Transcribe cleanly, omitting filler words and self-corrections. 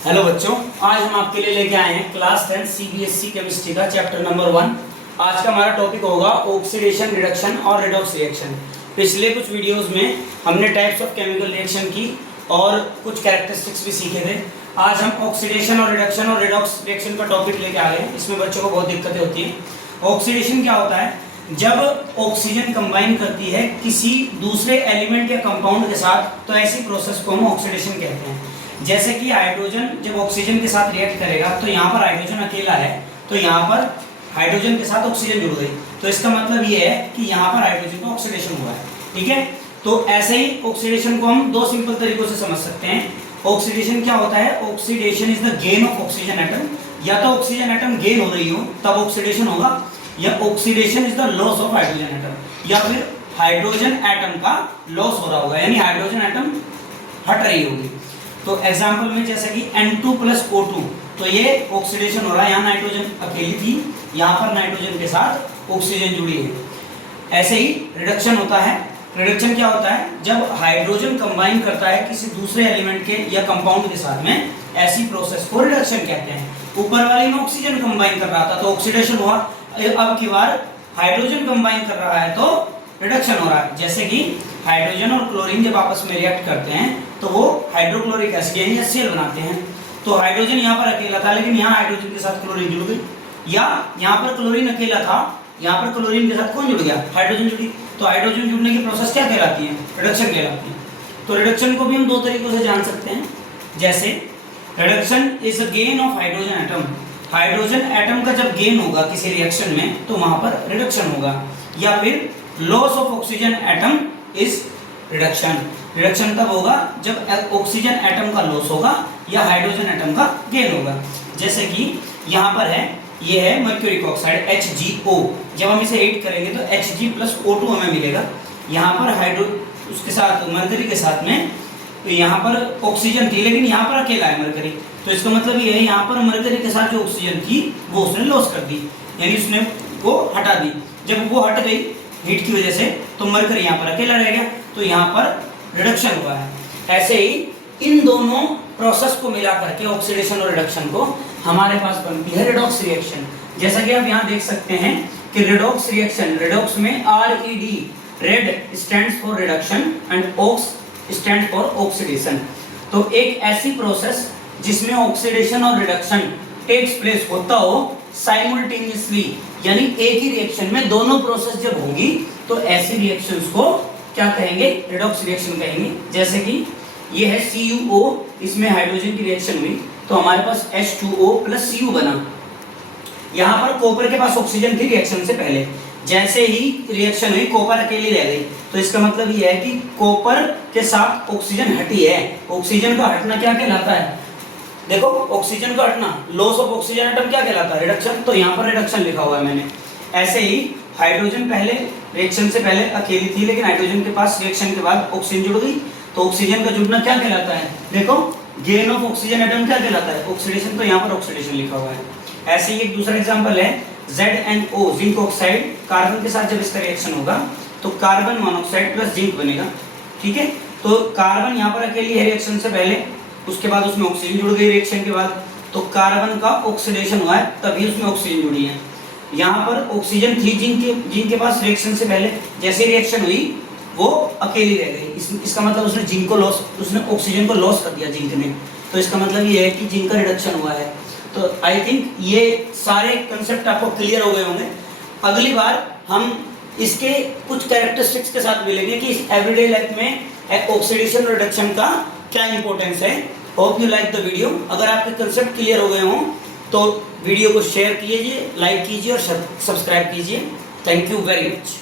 Hello बच्चों, आज हम आपके लिए लेके आए हैं क्लास 10 सीबीएसई केमिस्ट्री का चैप्टर नंबर 1। आज का हमारा टॉपिक होगा ऑक्सीडेशन, रिडक्शन और रिडॉक्स रिएक्शन। पिछले कुछ वीडियोस में हमने टाइप्स ऑफ केमिकल रिएक्शन की और कुछ कैरेक्टरिस्टिक्स भी सीखे थे। आज हम ऑक्सीडेशन और रिडक्शन और रिडॉक्स रिएक्शन का टॉपिक लेके आ गए हैं। इसमें बच्चों को बहुत दिक्कतें होती हैं। ऑक्सीडेशन क्या होता है? जब ऑक्सीजन कंबाइन करती है किसी दूसरे एलिमेंट या कंपाउंड के साथ, तो ऐसी प्रोसेस को हम ऑक्सीडेशन कहते हैं। जैसे कि हाइड्रोजन जब ऑक्सीजन के साथ रिएक्ट करेगा, तो यहाँ पर हाइड्रोजन अकेला है, तो यहाँ पर हाइड्रोजन के साथ ऑक्सीजन जुड़ गई, तो इसका मतलब ये है कि यहाँ पर हाइड्रोजन का ऑक्सीडेशन हुआ है। ठीक है, तो ऐसे ही ऑक्सीडेशन को हम दो सिंपल तरीकों से समझ सकते हैं। ऑक्सीडेशन क्या होता है? Oxidation is the gain of oxygen atom. या तो ऑक्सीजन एटम गेन हो रही हो तब ऑक्सीडेशन होगा, या oxidation is the loss of hydrogen atom, या फिर हाइड्रोजन एटम का लॉस हो रहा होगा, यानी हाइड्रोजन एटम हट रही होगी। तो एग्जांपल में जैसे कि N2 + O2, तो ये ऑक्सीडेशन हो रहा है। यहाँ नाइट्रोजन अकेली थी, यहाँ पर नाइट्रोजन के साथ ऑक्सीजन जुड़ी है। ऐसे ही रिडक्शन होता है। रिडक्शन क्या होता है? जब हाइड्रोजन कंबाइन करता है किसी दूसरे एलिमेंट के या कंपाउंड के साथ में, ऐसी प्रोसेस को रिडक्शन कहते हैं। ऊपर वाले में ऑक्सीजन कंबाइन कर रहा था तो ऑक्सीडेशन हुआ, अब की बार हाइड्रोजन कंबाइन कर रहा है तो रिडक्शन हो रहा है। जैसे कि हाइड्रोजन और क्लोरीन जब आपस में रिएक्ट करते हैं तो वो हाइड्रोक्लोरिक एसिड यानी HCl बनाते हैं। तो हाइड्रोजन यहाँ पर अकेला था, लेकिन यहाँ हाइड्रोजन के साथ क्लोरीन जुड़ गई, या यहाँ पर क्लोरीन अकेला था, यहाँ पर क्लोरीन के साथ कौन जुड़ गया? हाइड्रोजन जुड़ी। तो हाइड्रोजन जुड़ने की प्रोसेस क्या कहलाती है? रिडक्शन कहलाती है। तो रिडक्शन को भी हम दो तरीकों से जान सकते हैं। जैसे reduction is a gain of hydrogen atom. Hydrogen atom का जब गेन होगा किसी रिएक्शन में तो वहां पर रिडक्शन होगा। या फिर loss of oxygen atom is reduction. Reduction तब होगा जब ऑक्सीजन एटम का लॉस होगा या हाइड्रोजन एटम का गेन होगा। जैसे कि यहाँ पर है, ये है मर्क्यूरिक ऑक्साइड HgO। जब हम इसे हीट करेंगे तो Hg + O2 हमें मिलेगा। यहाँ पर हाइड्रो उसके साथ मर्करी के साथ में, तो यहाँ पर ऑक्सीजन थी लेकिन यहाँ पर अकेला है मर्करी, तो इसका मतलब ये है यहाँ पर मर्करी के साथ जो ऑक्सीजन थी वो उसने लॉस कर दी, यानी उसने वो हटा दी। जब वो हट गई हीट की वजह से तो मर्करी यहाँ पर अकेला रह गया, तो यहाँ पर रिडक्शन हुआ है। ऐसे ही इन दोनों प्रोसेस को मिला करके ऑक्सीडेशन और रिडक्शन को हमारे पास बनती है रिडॉक्स रिएक्शन। जैसा कि आप यहाँ देख सकते हैं कि रिडॉक्स रिएक्शन, रिडॉक्स में RED, red stands for reduction and ox stand for oxidation. तो एक ऐसी प्रोसेस जिसमें ऑक्सीडेशन और रिडक्शन टेक्स प्लेस होता हो साइमल्टेनियसली, यानी एक ही रिएक्शन में दोनों प्रोसेस जब होंगी तो ऐसी रिएक्शंस को क्या कहेंगे? रिडॉक्स रिएक्शन कहेंगे। जैसे कि ये है CuO, इसमें हाइड्रोजन की रिएक्शन हुई तो हमारे पास H2O + Cu बना। यहाँ पर कॉपर के पास ऑक्सीजन थी रिएक्शन से पहले, जैसे ही रिएक्शन हुई कॉपर अकेली रह गई, तो इसका मतलब ये है कि कॉपर के साथ ऑक्सीजन हटी है। ऑक्सीजन का हटना क्या कहलाता है? देखो, ऑक्सीजन का हटना, लॉस ऑफ ऑक्सीजन एटम क्या कहलाता है? रिडक्शन। तो यहाँ पर रिडक्शन लिखा हुआ है मैंने। ऐसे ही हाइड्रोजन पहले रिएक्शन से पहले अकेली थी, लेकिन हाइड्रोजन के पास रिएक्शन के बाद ऑक्सीजन जुड़ गई, तो ऑक्सीजन का जुड़ना क्या कहलाता है? देखो, गेन ऑफ ऑक्सीजन एटम क्या कहलाता है? ऑक्सीडेशन। तो यहाँ पर ऑक्सीडेशन लिखा हुआ है। ऐसे ही एक दूसरा एग्जांपल है ZnO, जिंक ऑक्साइड। कार्बन के साथ जब इसका रिएक्शन होगा तो कार्बन मोनोऑक्साइड + जिंक बनेगा। ठीक है, तो कार्बन यहाँ पर अकेली है रिएक्शन से पहले, उसके बाद उसमें ऑक्सीजन जुड़ गई रिएक्शन के बाद, तो कार्बन का ऑक्सीडेशन हुआ है तभी उसमें ऑक्सीजन जुड़ी है। यहाँ पर ऑक्सीजन थी जिंक के पास रिएक्शन से पहले, जैसे रिएक्शन हुई वो अकेली रह गई। इसका मतलब उसने जिंक को लॉस, उसने ऑक्सीजन को लॉस कर दिया जिंक ने, तो इसका मतलब ये है कि जिंक का रिडक्शन हुआ है। तो आई थिंक ये सारे कंसेप्ट आपको क्लियर हो गए होंगे। अगली बार हम इसके कुछ कैरेक्टरिस्टिक्स के साथ मिलेंगे कि इस एवरीडे लाइफ में ऑक्सीडेशन और रिडक्शन का क्या इंपॉर्टेंस है। Hope you like the video. अगर आपके कंसेप्ट क्लियर हो गए हों तो वीडियो को शेयर कीजिए, लाइक कीजिए और सब्सक्राइब कीजिए। Thank you very much.